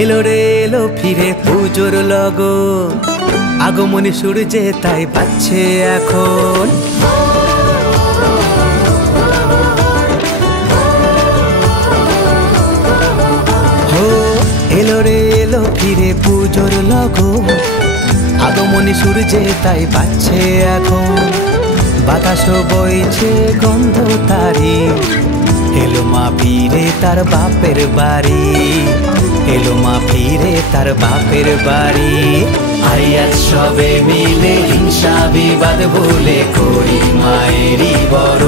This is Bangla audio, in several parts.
এলো রে এলো ফিরে পুজোর লগন, আগমনী সূর্যে তাই বাজছে এখন। এলো রে এলো ফিরে পুজোর লগন, আগমনী সূর্যে তাই বাজছে এখন। বাতাস বইছে গন্ধ তারি, এলো মা ফিরে তার বাপের বাড়ি। এলো মা ফিরে তার বাপের বাড়ি। আজ সবে মিলে হিংসা বিবাদ ভুলে করি মায়েরই বড়।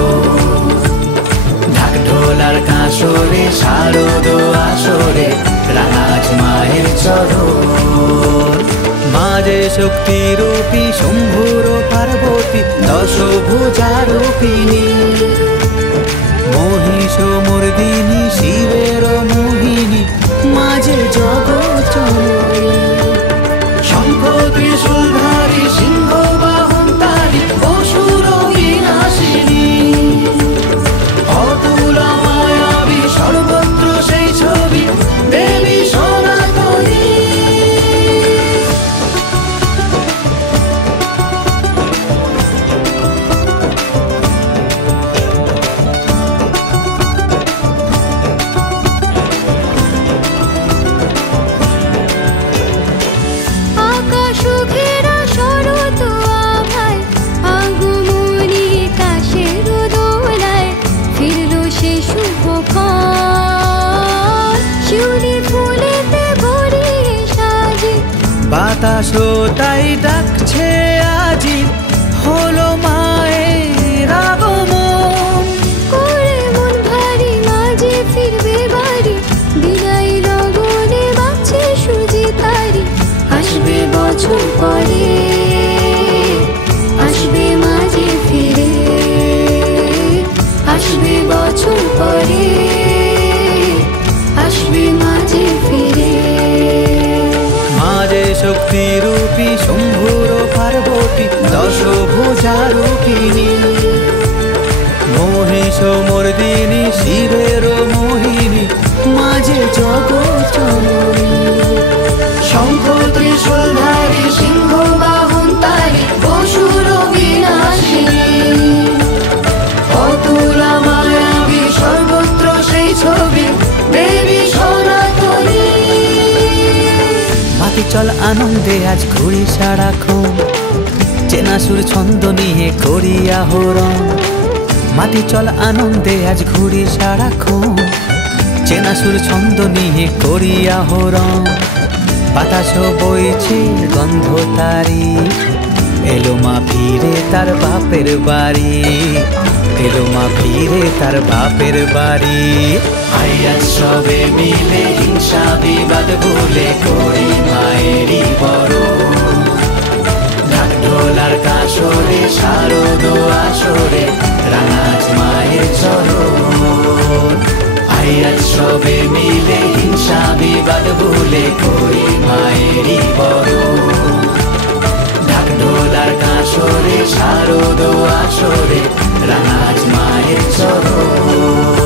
ঢাক ঢোলার কাঁসরে শারদ আসরে রাজ মায়ের চরণ। মা যে শক্তি রূপী শম্ভুর পার্বতী, দশভুজা রূপিণী। মহিষ মর্দিনী শিবের মোহিনী, মাঝে জগৎ জননী। শঙ্খ ত্রিশূলধারী সিংহ বাহন তারি, অসুর বিনাশিনী। অতুল মায়াবী সর্বত্র সেই ছবি, দেবী সনাতনী। বাতাস তাই ডাকছে আজি, হলো মায়ের আগমন। করে মন ভারী মাঝে ফিরবে বাড়ি, বিদায় লগনে বাজছে সুজি তারি। আসবে বছর পরে, আসবে মাঝে ফিরে। আসবে বছর পরে, আসবে মাঝে ফিরে। মাঝে শক্তি রূপী শম্ভুর পার্বতী, দশভুজা রূপিণী। মহিষ মর্দিনী শিবের মোহিনী, মাঝে জগৎ জননী। শঙ্খ ত্রিশূলধারী সিংহ বাহন তারি, অসুর বিনাশিনী। অতুল মায়াবী সর্বত্র সেই ছবি, দেবী সনাতনী। মাতি চল আনন্দে আজ ঘুরি সারাক্ষণ, চেনা সুর ছন্দ নিয়ে করি আহরণ। মাতি চল আনন্দে আজ ঘুরি সারাক্ষণ, চেনা সুর ছন্দ নিয়ে করি আহরণ। বাতাস বইছে গন্ধ তারি, এলো মা ফিরে তার বাপের বাড়ি। এলো মা ফিরে তার বাপের বাড়ি। আজ সবে মিলে হিংসা বিবাদ ভুলে করি মায়েরই বড়। ঢাক ঢোলার কাঁসরে শারদ আসরে রাজ মায়ের চরণ। আজ সবে মিলে হিংসা বিবাদ ভুলে করি মায়েরই বড়। ঢাক ঢোলার কাঁসরে শারদ আসরে রাজ মায়ের চরণ।